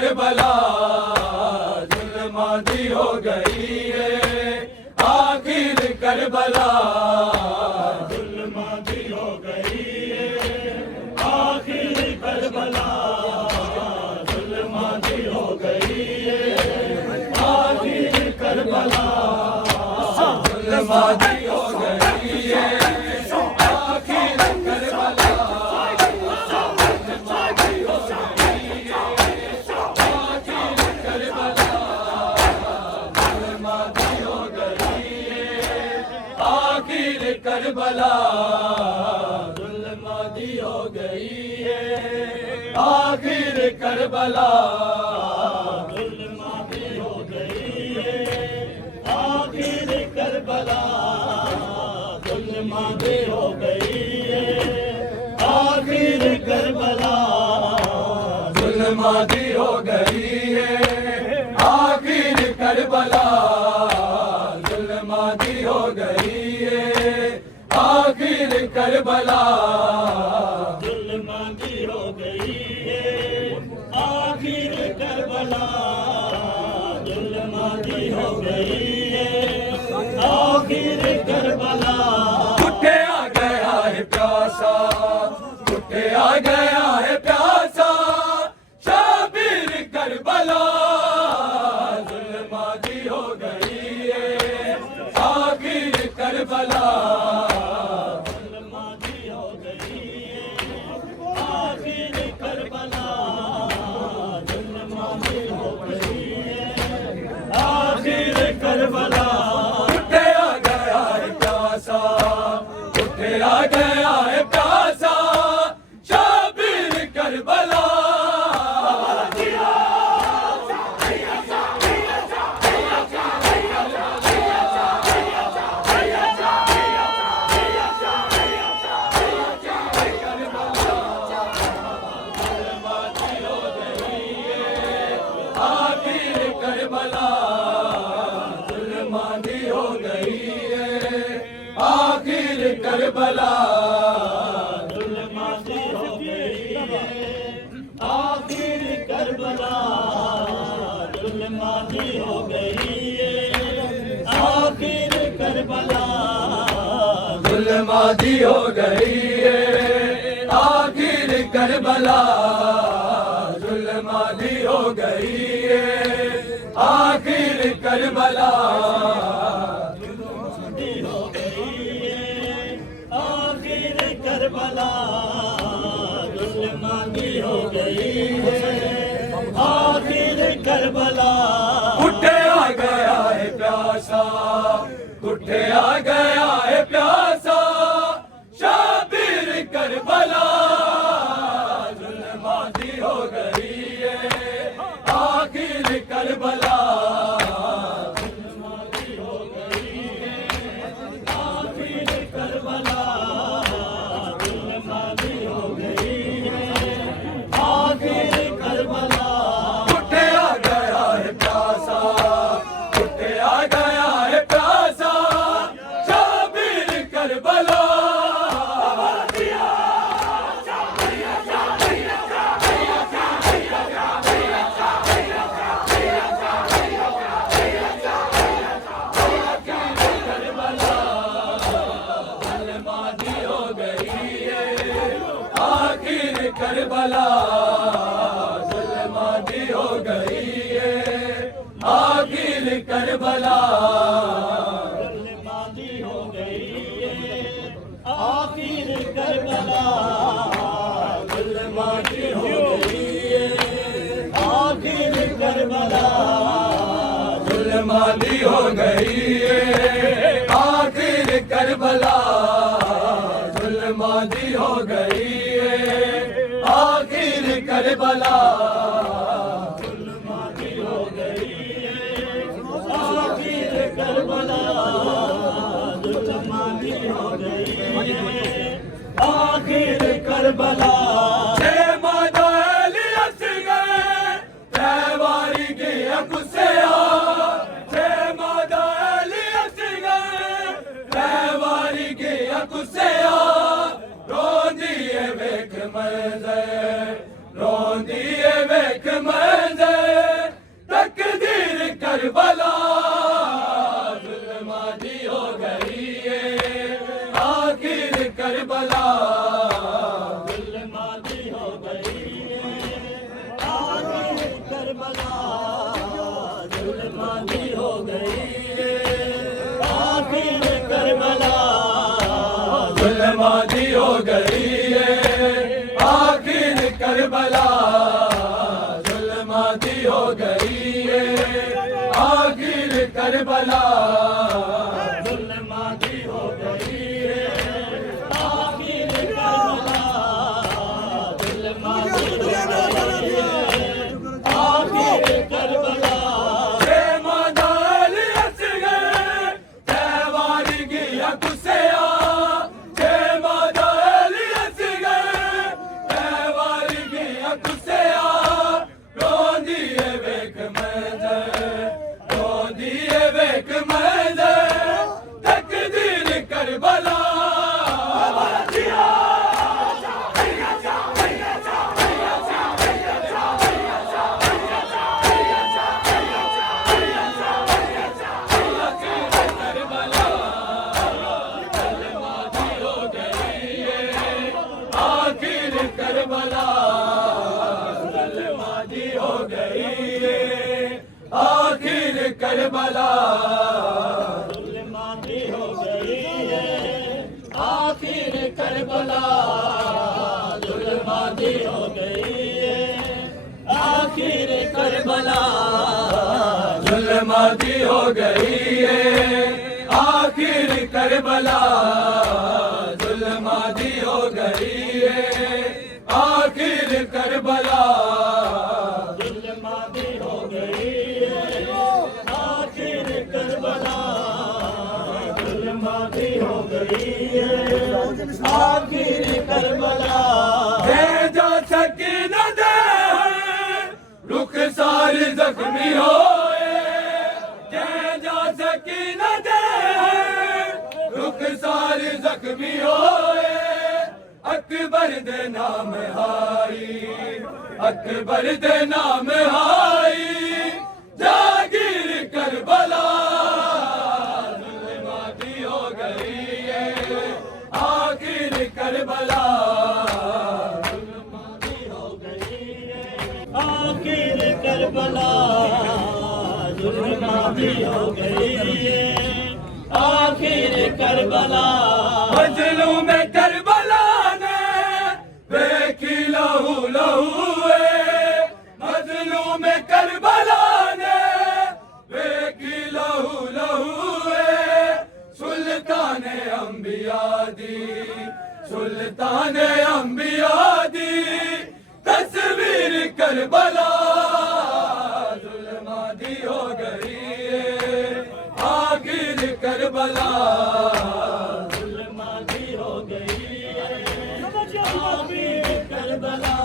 کربلا ظلماں دی ہو گئی ہے آخر کربلا ظلماں دی ہو گئی ہے آخر کربلا ظلماں دی ہو گئی ہے آخر کربلا ظلماں دی ہو گئی ہے کربلا ظلماں دی ہو گئی ہے آخر کربلا ظلماں دی ہو گئی ہے آخر کربلا ظلماں دی ہو گئی ہے آخر کربلا ظلماں دی ہو گئی ہے آخر کربلا ظلماں دی ہو گئی ہے آخر کربلا ظلماں دی ہو گئی ہے آخر کربلا ظلماں دی ہو گئی ہے آخر کربلا اٹھے آ گیا ہے پیاسا اٹھے آ گیا ہے پیاسا شابیر کربلا ظلماں دی ہو گئی ہے آخر کربلا کربلا اٹھے آ گیا ہے پیاسا اٹھے آ گیا ہے پیاسا شابیر کربلا کربلا ظلماں دی ہو گئی ہے آخر کربلا ظلماں دی ہو گئی ہے آخر کربلا ظلماں دی ہو گئی ہے آخر کربلا ظلماں دی ہو گئی ہے آخر کربلا کربلا ظلماں دی ہو گئی ہے آخر کربلا اٹھے آ گیا ہے پیاسا اٹھے آ گیا ہے پیاسا شابیر کربلا ظلماں دی ہو گئی ہے آخر کربلا کربلا ظلماں دی ہو گئی ہے آخر کربلا ظلماں دی ہو گئی ہے آخر کربلا ظلماں دی ہو گئی ہے آخر کربلا ظلماں دی ہو گئی ہے آخر کربلا ظلماں دی ہو گئی آخر کربلا ظلماں دی ہو گئی ہے آخر کربلا ظلماں دی ہو گئی ہے آخر کربلا روندی ویکھ منظر ظلماتی ہو گئی ہے آخر کربلا ظلماتی ہو گئی ہے آخر کربلا ظلماتی ہو گئی ہے آخر کربلا ظلماتی ہو گئی ہے آخر کربلا ظلماتی ہو گئی ہے آخر کربلا ظلماتی ہو گئی ہے آخر کربلا ظلماتی ہو گئی ہے آخر کربلا ہے جو سکینہ دے رخ سارے زخمی ہوئے ہے جو سکینہ دے رخ سارے زخمی ہوئے اکبر دے نام ہائی اکبر دے نام ہائی جاگیر کربلا ظلماتی ہو گئی ہے آخر کربلا ظلماتی ہو گئی ہے آخر کربلا ظلماتی ہو گئی ہے آخر کربلا مظلوم کربلا دیکھی لہو لہو مظلوم کربلا نے دیکھی لہو لہو سلطان انبیاء دی سلطان انبیاء دی تصویر کربلا ظلماتی ہو گئی ہے آخر کربلا ظلماتی ہو گئی ہے کربلا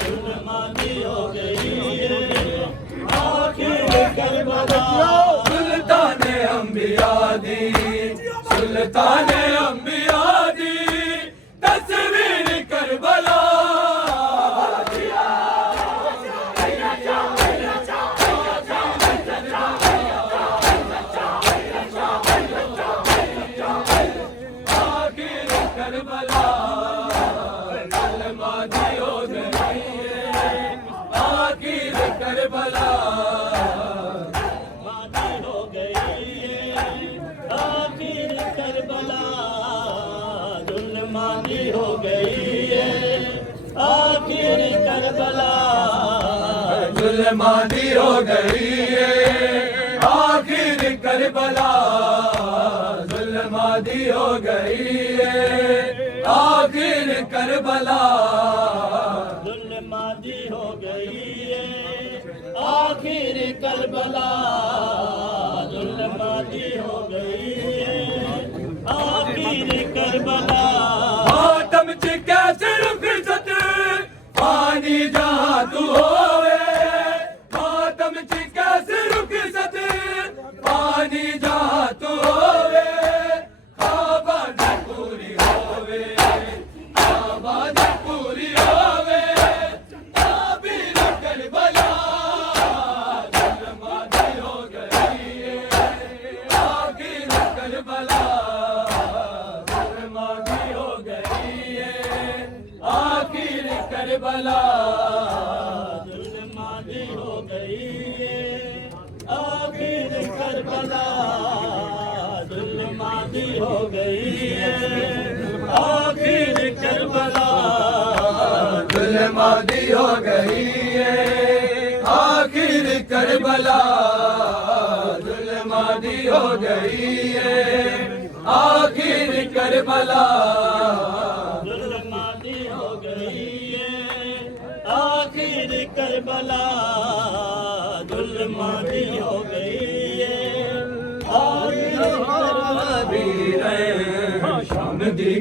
ظلماتی ہو گئی ہے آخر کربلا سلطان انبیاء دی سلطان انبیاء دی تصویر کربلا ظلماتی ہو گئی ہے آخر کربلا ظلماتی ہو گئی ہے آخر کربلا ظلماتی ہو گئی ہے آخر کربلا ظلماتی ہو گئی ہے آخر کربلا ظلماتی ہو گئی ہے آخر کربلا ماتم کیسے رخصت پانی جہاں تو ہوئے ماتم کیسے رخصت پانی جہاں تو ہوئے آباد پوری ہوئے آباد پوری ہوئے تعبیر کربلا ظلماتی ہو گئی ہے آخر کربلا ظلماتی ہو گئی ہے آخر کربلا ظلماتی ہو گئی ہے آخر کربلا ظلماتی ہو گئی ہے آخر کربلا ظلماتی ہو گئی ہے آخر کربلا ظلماتی ہو گئی ہے آخر کربلا ظلماتی ہو گئی ہے آخر کربلا ظلماتی ہو گئی ہے آخر کربلا شام دی